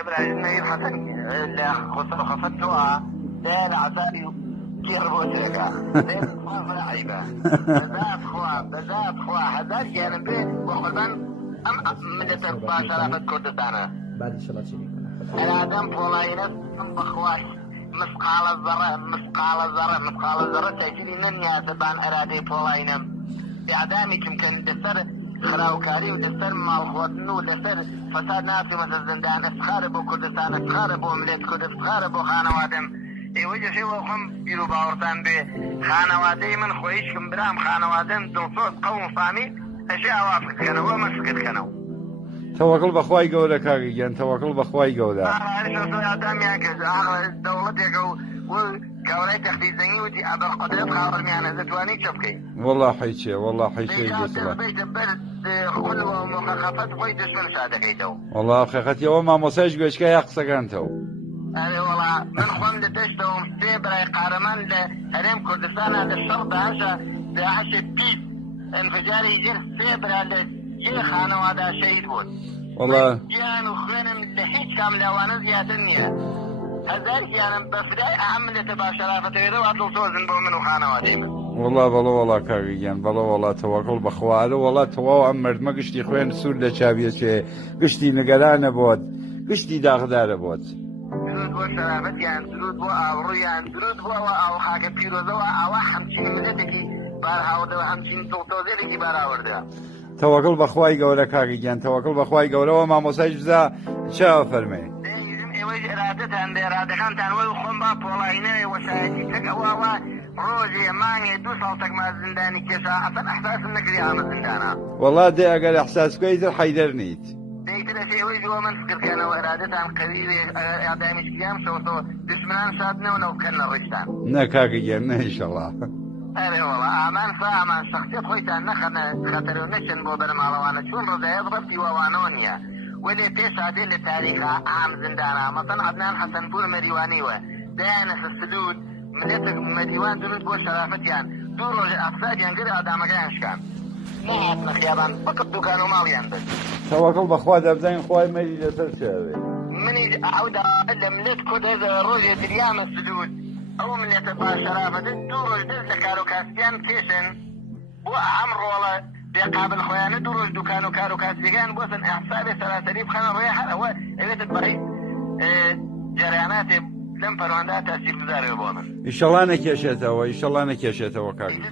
شبر النبي حسن لا خسر خفتها لا العساري كير بوتركا ما في عيبه بذات خوا هذا كان بين وخدان من تبع شرافة كردستان بعد الصلاة الآدم فولاينس بخواش مثقال الذرة تجري ننيا تبان أرادي فولاينم إعدامي كم دستر خراوكاري ودستر مالخوتن ودستر فساد ناسي مثل الزندان اسخاربو كردستان اسخاربو مليت كرد اسخاربو خانوادم وجه شيء وخم بيرو باورتان به خانوادي من خويشكم برام خانوادم دلصوت قوم فامي أشياء وافق كانوا وما سكت كانوا توكل بخواي جوله كاجيان توكل بخواي جوله والله حيشي جسلا والله حقيقتي وما مساج جوش كي يقصى كانتو أي والله من خوان دتشتهم سيبرا قارمان لهرم كردستان للشرطة هشا داعش التيب انفجاري جنس سيبرا لجي خانوادا شهيد بود والله جيان وخوانم لحيش كامل وانا زيادنيا هذا يعني بفداي أعمل تبع شرافة يدو أطلو سوزن بو منو خانوادي والله كاجيان والله توكل بخواله والله تواو أمرت ما قشتي خوين سور لشابية شيء قشتي نقلانه بود قشتي داغداره بود درود بو شرافة يعني درود بو أورو يعني درود بو أو خاك بيروزو أو همچين ملتكي بارهاوده و همچین توزیلی که برآورده. توکل بخوای گوره کاغیان توکل بخوای گوره و ما مساج بزا چه فرمی؟ دیگه ایوج اراده تند اراده خان تنوی خون با پولاینه و سایتی تکوا و روزی مانگی 2 سال تک ما زندانی کشا اصلا احساس نکردی آن زندانا. والله ده اگر احساس کویت حیدر نیت. دیگه ترى ایوج و من فکر کنه و اراده تن قوی اعدامش کیم شو تو دشمنان شادنه و نو کنه رجتان. نه کاغیان نه ان شاء الله. أي والله أمان شخصية خويتها نخنا خطر ونشن بو برمالوانا شون رضا يضرب في ووانونيا واللي تسعة دي للتاريخ عام زندانا مطن عدنان حسن بور مريوانيوة دانا في السدود مليتك مريوان دلود بو شرافتيان دورو أفساديان قري عدام قيانش كان ما عدنا خيابان فقط دوكانو ماويان بس توكل بخواد أبداين خواي مري جسر شاوي مني أعود إلا مليت كود هذا الرجل دريام السدود أو من يتبع شرافة دورج دكانو كاسيان كيشن وعمر والله بيقابل خويا دورج دكانو كارو كاسيان بوسن إحسابي 3000 خنا ريحة هو إذا تبعي جريانات لم فرواندا تأسيب داري وبومن إن شاء الله نكشته وإن شاء الله نكشته وكاكي